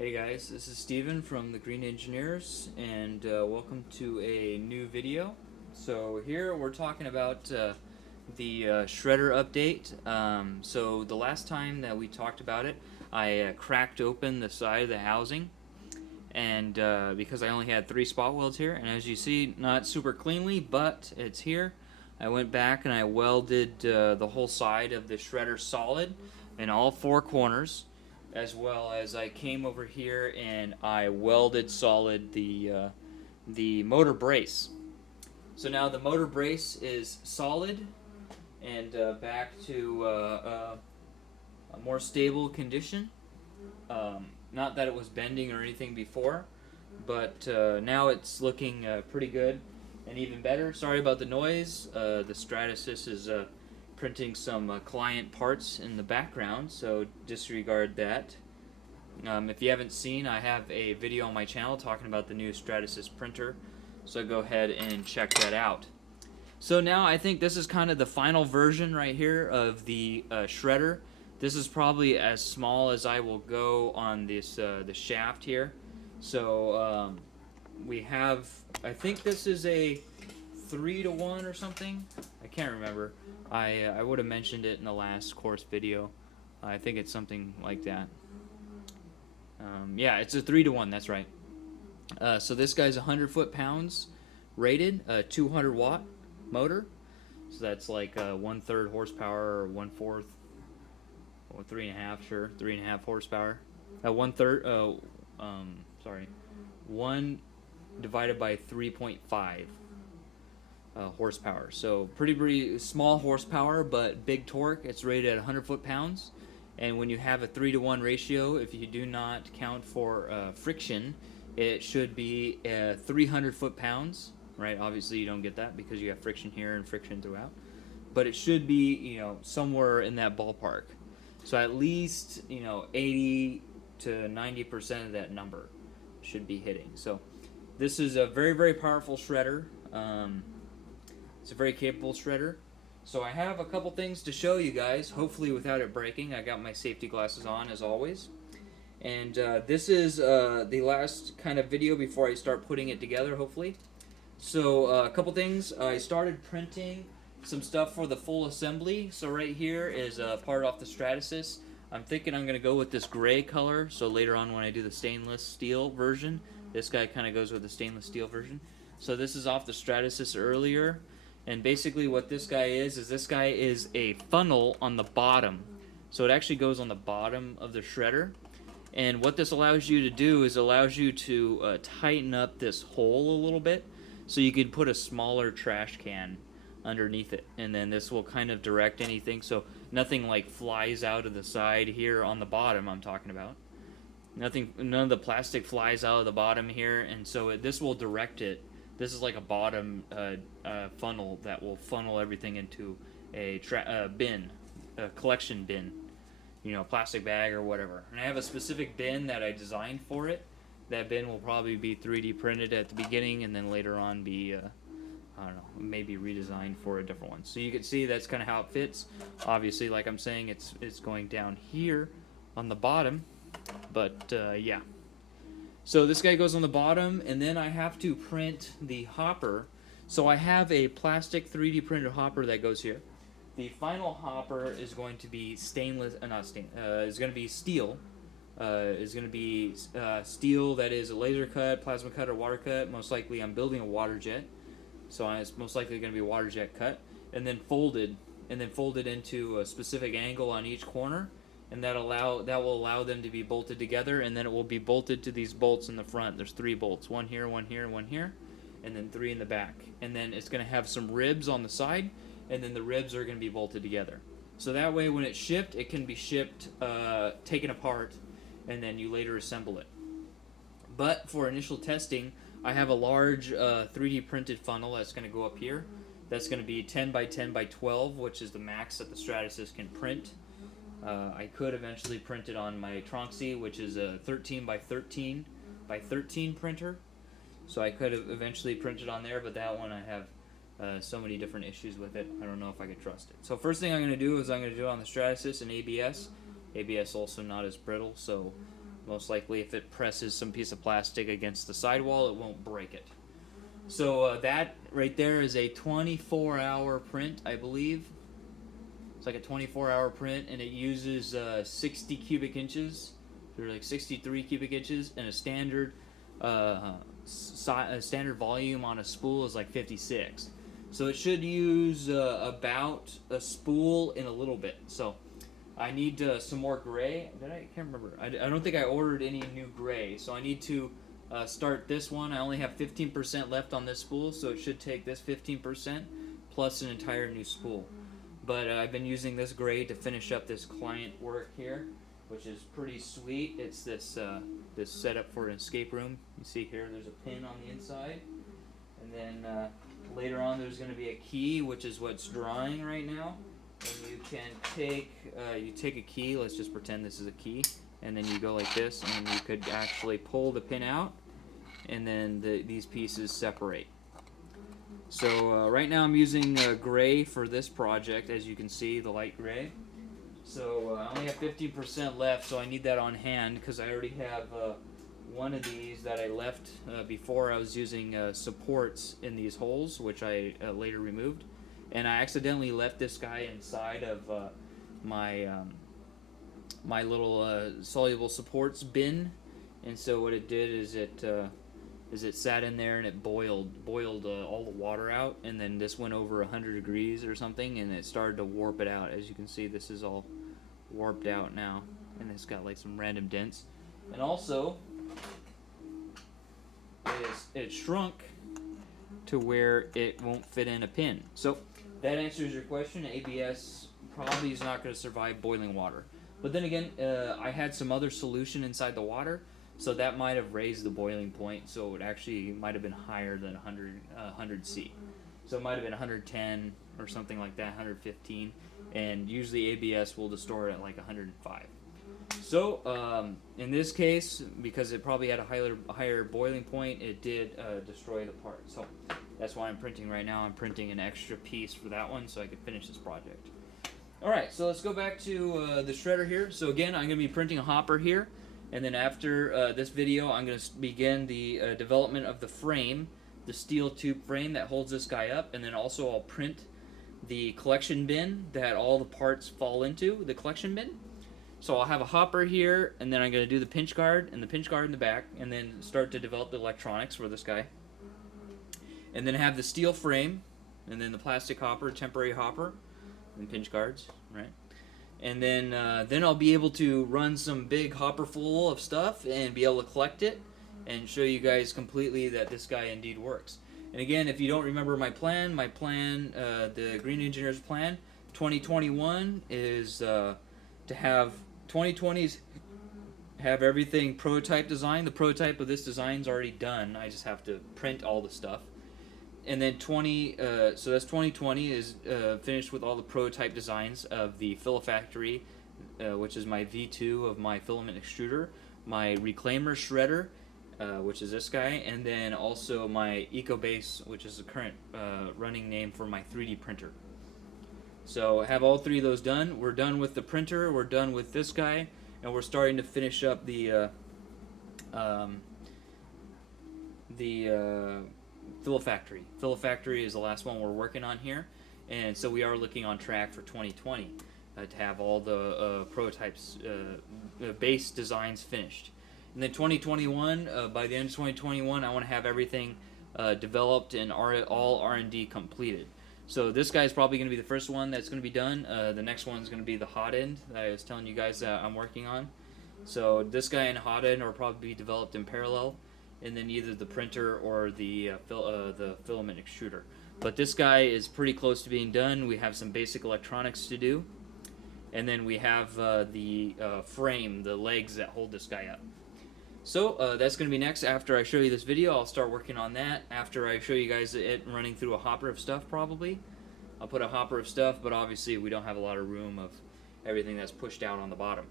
Hey guys, this is Steven from the Green Engineers, and welcome to a new video. So here we're talking about the shredder update. So the last time that we talked about it, I cracked open the side of the housing, and because I only had 3 spot welds here, and as you see, not super cleanly, but it's here. I went back and I welded the whole side of the shredder solid in all 4 corners, as well as I came over here and I welded solid the motor brace. So now the motor brace is solid and back to a more stable condition. Not that it was bending or anything before, but now it's looking pretty good and even better. Sorry about the noise. The Stratasys is printing some client parts in the background, so disregard that. If you haven't seen, I have a video on my channel talking about the new Stratasys printer, so go ahead and check that out. So now I think this is kind of the final version right here of the shredder. This is probably as small as I will go on this the shaft here. So we have, I think this is a 3-to-1 or something. I can't remember. I would have mentioned it in the last course video. I think it's something like that. Yeah, it's a 3-to-1. That's right. So this guy's 100 foot-pounds rated, 200 watt motor. So that's like 1/3 horsepower or 1/4 or 3.5. Sure, 3.5 horsepower. 1/3. Sorry, 1 divided by 3.5 horsepower. So pretty small horsepower, but big torque. It's rated at 100 foot-pounds. And when you have a 3-to-1 ratio, if you do not count for friction, it should be 300 foot-pounds, right? Obviously, you don't get that because you have friction here and friction throughout. But it should be, somewhere in that ballpark. So at least, 80 to 90% of that number should be hitting. So this is a very, very powerful shredder. It's a very capable shredder. So I have a couple things to show you guys, hopefully without it breaking. I got my safety glasses on as always. And this is the last kind of video before I start putting it together, hopefully. So a couple things. I started printing some stuff for the full assembly. So right here is a part off the Stratasys. I'm thinking I'm going to go with this gray color. So later on when I do the stainless steel version, this guy kind of goes with the stainless steel version. So this is off the Stratasys earlier. And basically what this guy is this guy is a funnel on the bottom. So it actually goes on the bottom of the shredder. And what this allows you to do is allows you to tighten up this hole a little bit. So you could put a smaller trash can underneath it. And then this will kind of direct anything. So nothing like flies out of the side here on the bottom I'm talking about. None of the plastic flies out of the bottom here. And so this will direct it. This is like a bottom funnel that will funnel everything into a bin, a collection bin, plastic bag or whatever. And I have a specific bin that I designed for it. That bin will probably be 3D printed at the beginning and then later on be, I don't know, maybe redesigned for a different one. So you can see that's kind of how it fits. Obviously, like I'm saying, it's going down here on the bottom, but yeah. So this guy goes on the bottom, and then I have to print the hopper. So I have a plastic 3D printed hopper that goes here. The final hopper is going to be stainless, is going to be steel. Is going to be steel that is a laser cut, plasma cut, or water cut. Most likely I'm building a water jet, so it's most likely going to be a water jet cut, and then folded into a specific angle on each corner. And that will allow them to be bolted together, and then it will be bolted to these bolts in the front. There's 3 bolts, one here, one here, one here, and then 3 in the back. And then it's going to have some ribs on the side, and then the ribs are going to be bolted together. So that way when it's shipped, it can be shipped, taken apart, and then you later assemble it. But for initial testing, I have a large 3D printed funnel that's going to go up here. That's going to be 10 by 10 by 12, which is the max that the Stratasys can print. I could eventually print it on my Tronxy, which is a 13 by 13 by 13 printer. So I could have eventually printed on there, but that one I have so many different issues with it. I don't know if I could trust it. So first thing I'm going to do is I'm going to do it on the Stratasys and ABS. ABS also not as brittle, so Most likely, if it presses some piece of plastic against the sidewall, it won't break it. So that right there is a 24-hour print, I believe. It's like a 24-hour print, and it uses 60 cubic inches. They're like 63 cubic inches, and a standard standard volume on a spool is like 56. So it should use about a spool in a little bit. So I need some more gray. I can't remember. I don't think I ordered any new gray, so I need to start this one. I only have 15% left on this spool, so it should take this 15% plus an entire new spool. But I've been using this gray to finish up this client work here, which is pretty sweet. It's this this setup for an escape room. You see here, there's a pin on the inside, and then later on there's going to be a key, which is what's drawing right now. And you can take you take a key. Let's just pretend this is a key, and then you go like this, and you could actually pull the pin out, and then these pieces separate. So right now I'm using gray for this project, as you can see, the light gray. So I only have 15% left, so I need that on hand because I already have one of these that I left before. I was using supports in these holes, which I later removed. And I accidentally left this guy inside of my my little soluble supports bin, and so what it did is it sat in there and it boiled all the water out, and then this went over 100 degrees or something, and it started to warp it out. As you can see, this is all warped out now, and it's got like some random dents, and also it shrunk to where it won't fit in a pin. So that answers your question. ABS probably is not going to survive boiling water. But then again, I had some other solution inside the water, so that might have raised the boiling point, so it actually might have been higher than 100 C. So it might have been 110 or something like that, 115, and usually ABS will destroy it at like 105. So in this case, because it probably had a higher boiling point, it did destroy the part. So that's why I'm printing right now. I'm printing an extra piece for that one so I can finish this project. Alright, so let's go back to the shredder here. So again, I'm going to be printing a hopper here. And then after this video, I'm going to begin the development of the frame, the steel tube frame that holds this guy up. And then also I'll print the collection bin that all the parts fall into, the collection bin. So I'll have a hopper here, and then I'm going to do the pinch guard and the pinch guard in the back, and then start to develop the electronics for this guy. And then have the steel frame, and then the plastic hopper, temporary hopper, and pinch guards, right? And then I'll be able to run some big hopper full of stuff and be able to collect it and show you guys completely that this guy indeed works. And again, if you don't remember my plan, the Green Engineer's plan, 2021 is to have 2020s have everything prototype design. The prototype of this design is already done. I just have to print all the stuff. And then so that's 2020 is finished with all the prototype designs of the Filafactory, which is my V2 of my filament extruder, my reclaimer shredder, which is this guy, and then also my EcoBase, which is the current running name for my 3D printer. So I have all three of those done. We're done with the printer, we're done with this guy, and we're starting to finish up the Filafactory. Filafactory is the last one we're working on here, and so we are looking on track for 2020 to have all the prototypes, base designs finished. And then 2021, by the end of 2021, I want to have everything developed and all R&D completed. So this guy is probably going to be the first one that's going to be done. The next one is going to be the hot end that I was telling you guys that I'm working on. So this guy and hot end will probably be developed in parallel, and then either the printer or the filament extruder. But this guy is pretty close to being done. We have some basic electronics to do, and then we have the frame, the legs that hold this guy up. So that's going to be next. After I show you this video, I'll start working on that. After I show you guys it running through a hopper of stuff, probably. I'll put a hopper of stuff, but obviously we don't have a lot of room of everything that's pushed down on the bottom.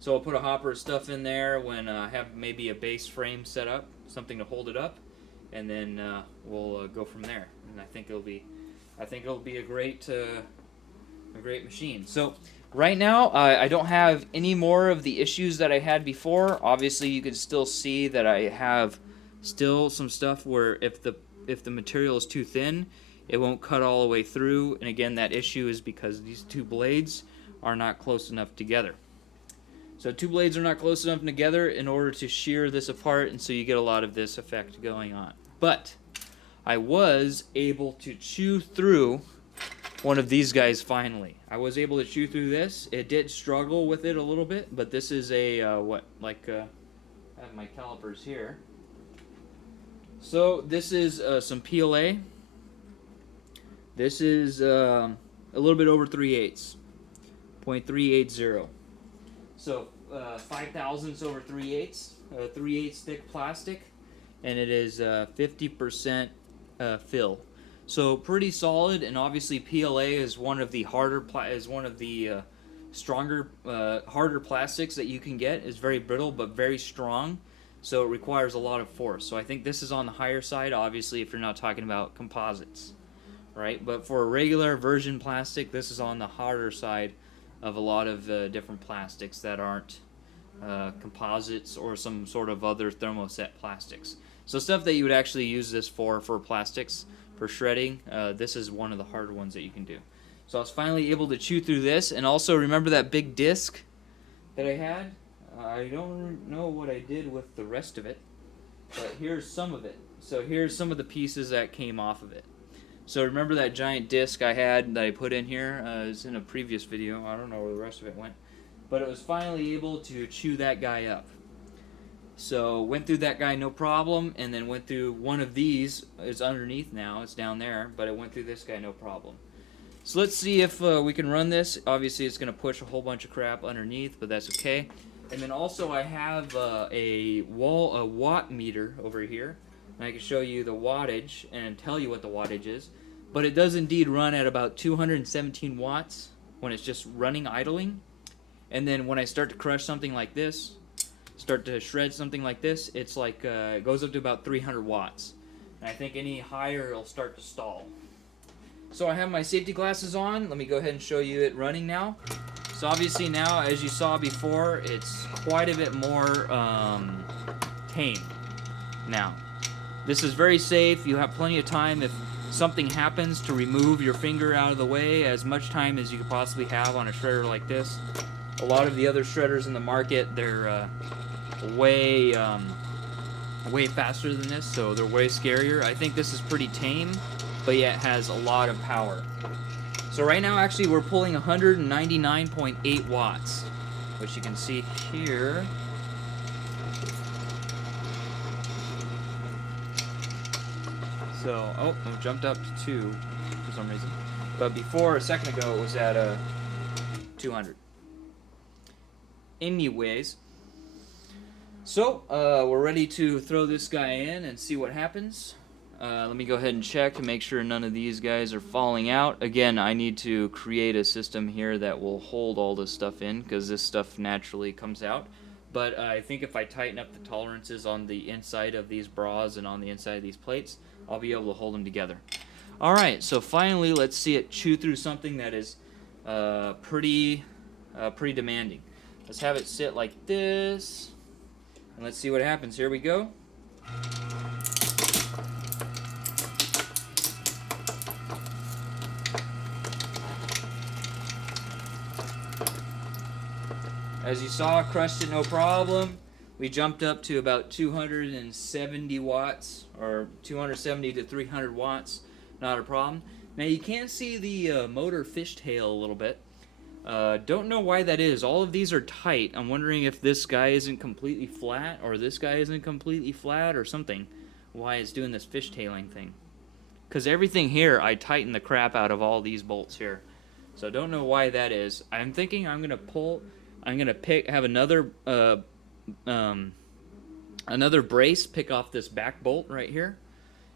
So I'll put a hopper of stuff in there when I have maybe a base frame set up, something to hold it up, and then we'll go from there. And I think it'll be a great machine. So Right now, I don't have any more of the issues that I had before. Obviously, you can still see that I have still some stuff where if the material is too thin, it won't cut all the way through. And again, that issue is because these two blades are not close enough together. So two blades are not close enough together in order to shear this apart, and so you get a lot of this effect going on. But I was able to chew through one of these guys finally. I was able to chew through this. It did struggle with it a little bit, but this is a I have my calipers here. So this is some PLA. This is a little bit over 3/8, 0.380. So 5 thousandths over 3/8, 3/8 thick plastic, and it is 50% fill. So pretty solid, and obviously PLA is one of the stronger, harder plastics that you can get. It's very brittle but very strong, so it requires a lot of force. So I think this is on the higher side, obviously, if you're not talking about composites, right? But for a regular virgin plastic, this is on the harder side of a lot of different plastics that aren't composites or some sort of other thermoset plastics. So stuff that you would actually use this for plastics. For shredding, this is one of the harder ones that you can do. So I was finally able to chew through this, and also remember that big disc that I had? I don't know what I did with the rest of it, but here's some of it. So here's some of the pieces that came off of it. So remember that giant disc I had that I put in here? It's in a previous video. I don't know where the rest of it went. But it was finally able to chew that guy up. So went through that guy no problem, and then went through one of these. It's underneath now, it's down there, but it went through this guy no problem. So let's see if we can run this. Obviously it's going to push a whole bunch of crap underneath, but that's okay. And then also I have a watt meter over here, and I can show you the wattage and tell you what the wattage is. But it does indeed run at about 217 watts when it's just running idling. And then when I start to crush something like this, start to shred something like this, it's like it goes up to about 300 watts. And I think any higher it'll start to stall. So I have my safety glasses on. Let me go ahead and show you it running now. So obviously now, as you saw before, it's quite a bit more tame now. This is very safe. You have plenty of time if something happens to remove your finger out of the way, as much time as you could possibly have on a shredder like this. A lot of the other shredders in the market, they're way faster than this, so they're way scarier. I think this is pretty tame, but yet has a lot of power. So right now, actually, we're pulling 199.8 watts, which you can see here. So, oh, it jumped up to 2 for some reason. But before, a second ago, it was at 200. Anyways, so we're ready to throw this guy in and see what happens. Let me go ahead and check to make sure none of these guys are falling out. Again, I need to create a system here that will hold all this stuff in, because this stuff naturally comes out. But I think if I tighten up the tolerances on the inside of these bras and on the inside of these plates, I'll be able to hold them together. Alright, so finally let's see it chew through something that is pretty demanding. Let's have it sit like this, and let's see what happens. Here we go. As you saw, crushed it no problem. We jumped up to about 270 watts, or 270 to 300 watts, not a problem. Now you can see the motor fishtail a little bit. Don't know why that is. All of these are tight. I'm wondering if this guy isn't completely flat, or this guy isn't completely flat, or something. Why it's doing this fishtailing thing. Because everything here, I tighten the crap out of all these bolts here. So don't know why that is. I'm thinking I'm gonna have another brace pick off this back bolt right here,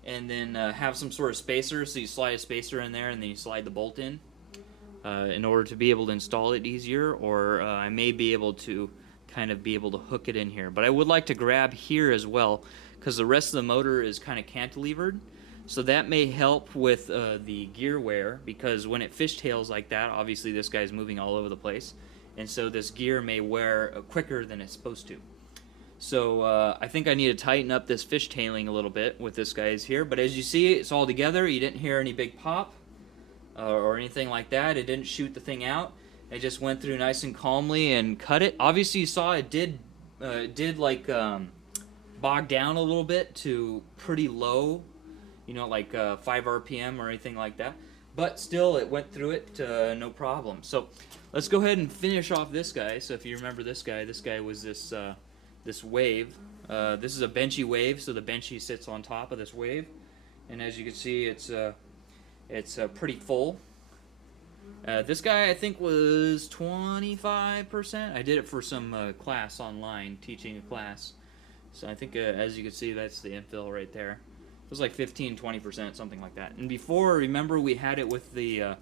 and then have some sort of spacer. So you slide a spacer in there, and then you slide the bolt in order to be able to install it easier. Or I may be able to kind of be able to hook it in here. But I would like to grab here as well, because the rest of the motor is kind of cantilevered. So that may help with the gear wear, because when it fishtails like that, obviously this guy's moving all over the place, and so this gear may wear quicker than it's supposed to. So I think I need to tighten up this fishtailing a little bit with this guy's here. But as you see, it's all together. You didn't hear any big pop or anything like that. It didn't shoot the thing out. It just went through nice and calmly and cut it. Obviously, you saw it did bog down a little bit to pretty low, like 5 RPM or anything like that. But still, it went through it no problem. So let's go ahead and finish off this guy. So if you remember this guy was this wave. This is a benchy wave, so the benchy sits on top of this wave, and as you can see, it's pretty full. This guy I think was 25%. I did it for some class online, teaching a class. So I think as you can see, that's the infill right there. It was like 15-20%, something like that. And before, remember, we had it with the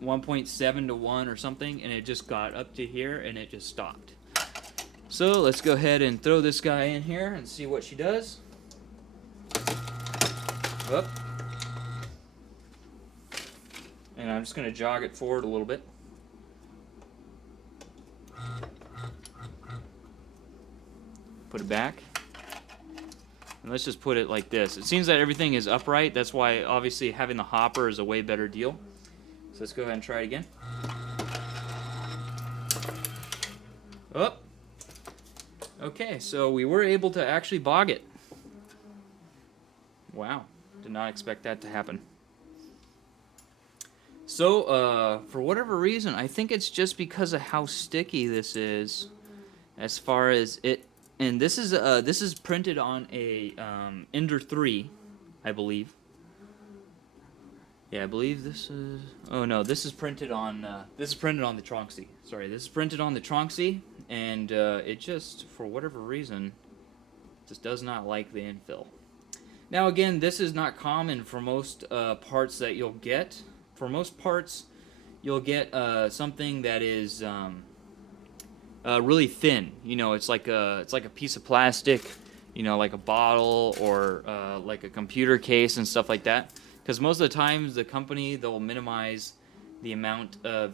1.7 to 1 or something, and it just got up to here and it just stopped. So let's go ahead and throw this guy in here and see what she does. Up. And I'm just going to jog it forward a little bit. Put it back. And let's just put it like this. It seems that everything is upright. That's why obviously having the hopper is a way better deal. So let's go ahead and try it again. Up. Okay, so we were able to actually bog it. Wow, did not expect that to happen. So, for whatever reason, I think it's just because of how sticky this is, as far as it. And this is printed on a Ender 3, I believe. Yeah, I believe this is. Oh no, this is printed on. This is printed on the Tronxy. Sorry, this is printed on the Tronxy, and it just, for whatever reason, just does not like the infill. Now again, this is not common for most parts that you'll get. For most parts, you'll get something that is really thin. It's like a piece of plastic. Like a bottle or like a computer case and stuff like that. Because most of the times the company, they'll minimize the amount of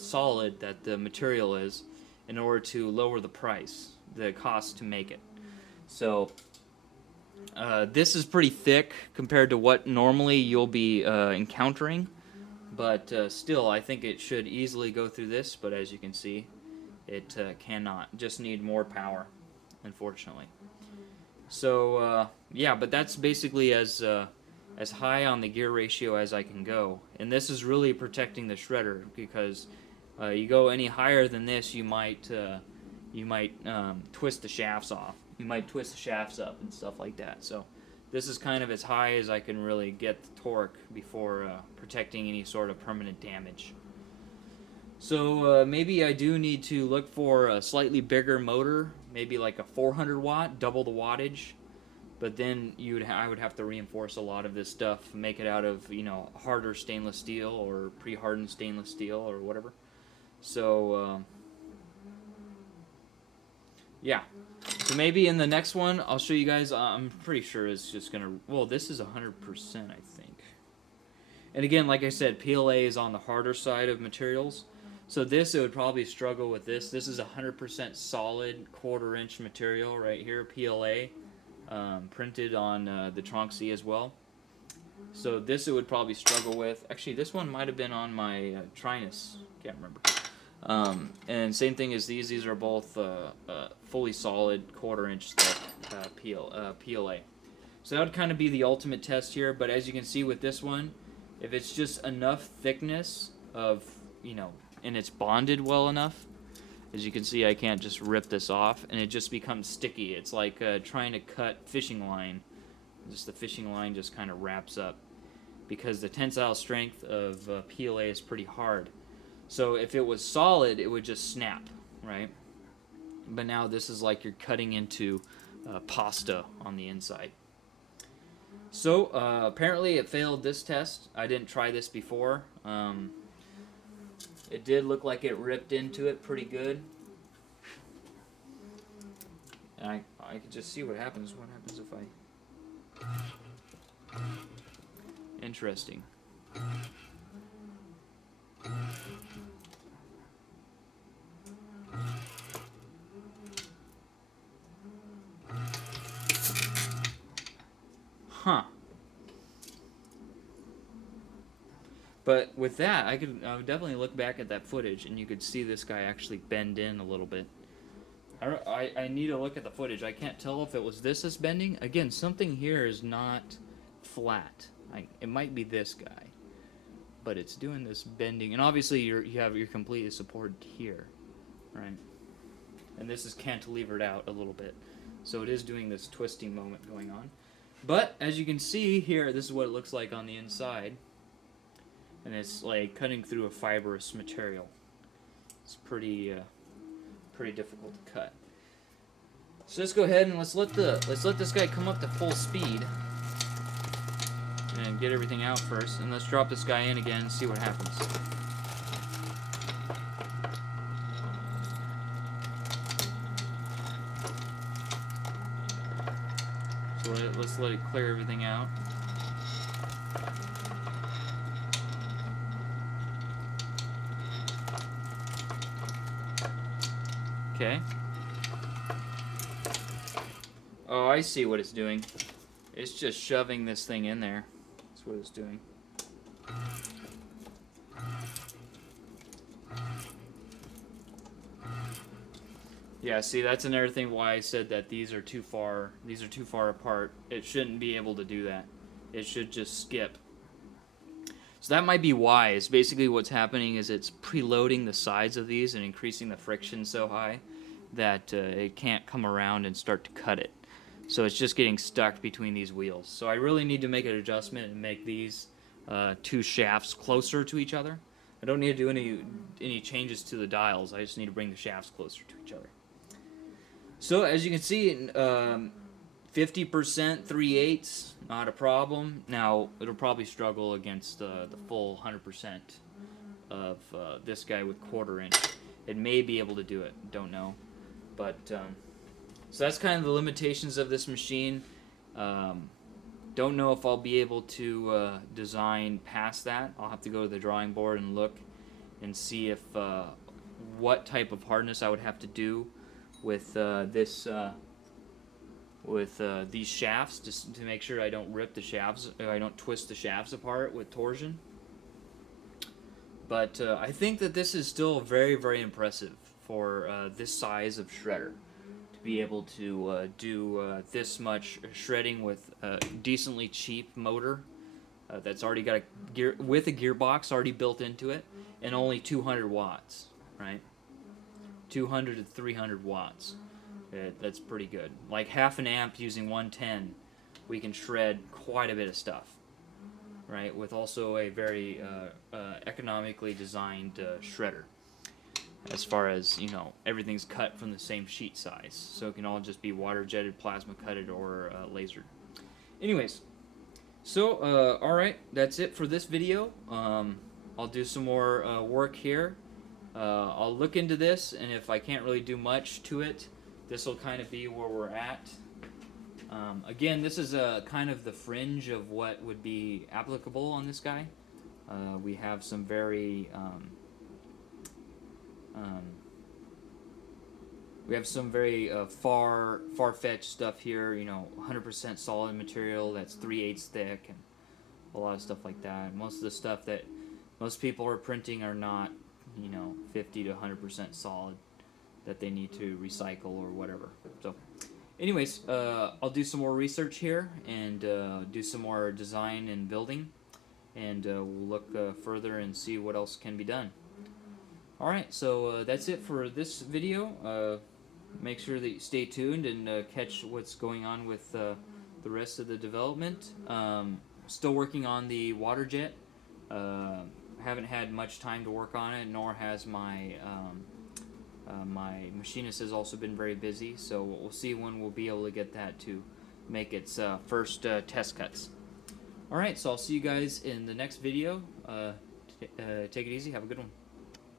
solid that the material is in order to lower the price, the cost to make it. So this is pretty thick compared to what normally you'll be encountering, but still I think it should easily go through this, but as you can see, it cannot. Just need more power, unfortunately. So yeah, but that's basically as high on the gear ratio as I can go, and this is really protecting the shredder, because you go any higher than this, you might twist the shafts off. You might twist the shafts up and stuff like that. So this is kind of as high as I can really get the torque before protecting any sort of permanent damage. So maybe I do need to look for a slightly bigger motor, maybe like a 400 watt, double the wattage. But then I would have to reinforce a lot of this stuff, make it out of harder stainless steel or pre-hardened stainless steel or whatever. So yeah. So maybe in the next one I'll show you guys. I'm pretty sure it's just gonna. Well, this is 100%, I think. And again, like I said, PLA is on the harder side of materials. So it would probably struggle with this. This is 100% solid 1/4 inch material right here, PLA, printed on the Tronxy as well. So this it would probably struggle with. Actually, this one might have been on my Trinus. Can't remember. And same thing as these. These are both fully solid 1/4 inch thick PLA. So that would kind of be the ultimate test here. But as you can see with this one, if it's just enough thickness of, and it's bonded well enough, as you can see, I can't just rip this off, and it just becomes sticky. It's like trying to cut fishing line. Just the fishing line just kind of wraps up, because the tensile strength of PLA is pretty hard. So if it was solid, it would just snap, right? But now this is like you're cutting into pasta on the inside. So apparently it failed this test. I didn't try this before. It did look like it ripped into it pretty good. And I could just see what happens. What happens if I... Interesting. Huh. But with that, I would definitely look back at that footage, and you could see this guy actually bend in a little bit. I need to look at the footage. I can't tell if it was this that's bending. Again, something here is not flat. It might be this guy, but it's doing this bending, and obviously you're completely supported here, right? And this is cantilevered out a little bit, so it is doing this twisting moment going on. But as you can see here, this is what it looks like on the inside, and it's like cutting through a fibrous material. It's pretty difficult to cut. So let's go ahead and let's let this guy come up to full speed and get everything out first, and let's drop this guy in again and see what happens. So let's let it clear everything out. Okay. Oh, I see what it's doing. It's just shoving this thing in there. That's what it's doing. Yeah, see, that's another thing why I said that these are too far apart. It shouldn't be able to do that. It should just skip. So that might be why. It's basically what's happening is it's preloading the sides of these and increasing the friction so high that it can't come around and start to cut it. So it's just getting stuck between these wheels. So I really need to make an adjustment and make these two shafts closer to each other. I don't need to do any changes to the dials. I just need to bring the shafts closer to each other. So as you can see, 50% 3/8, not a problem. Now it'll probably struggle against the full 100% of this guy with 1/4 inch. It may be able to do it. Don't know, but so that's kind of the limitations of this machine. Don't know if I'll be able to design past that. I'll have to go to the drawing board and look and see if what type of hardness I would have to do with these shafts, just to make sure I don't rip the shafts, or I don't twist the shafts apart with torsion. But I think that this is still very, very impressive for this size of shredder. Be able to do this much shredding with a decently cheap motor that's already got a gearbox already built into it, and only 200 watts, right? 200 to 300 watts. That's pretty good. Like half an amp using 110, we can shred quite a bit of stuff, right? With also a very economically designed shredder. As far as, everything's cut from the same sheet size. So it can all just be water jetted, plasma cutted, or lasered. Anyways, so, alright, that's it for this video. I'll do some more work here. I'll look into this, and if I can't really do much to it, this will kind of be where we're at. Again, this is kind of the fringe of what would be applicable on this guy. We have some very... we have some very far-fetched stuff here, 100% solid material that's 3/8 thick, and a lot of stuff like that. Most of the stuff that most people are printing are not, 50 to 100% solid, that they need to recycle or whatever. So, anyways, I'll do some more research here, and do some more design and building, and we'll look further and see what else can be done. Alright, so that's it for this video. Make sure that you stay tuned and catch what's going on with the rest of the development. Still working on the water jet. Haven't had much time to work on it, nor has my my machinist has also been very busy. So we'll see when we'll be able to get that to make its first test cuts. Alright, so I'll see you guys in the next video. Take it easy. Have a good one.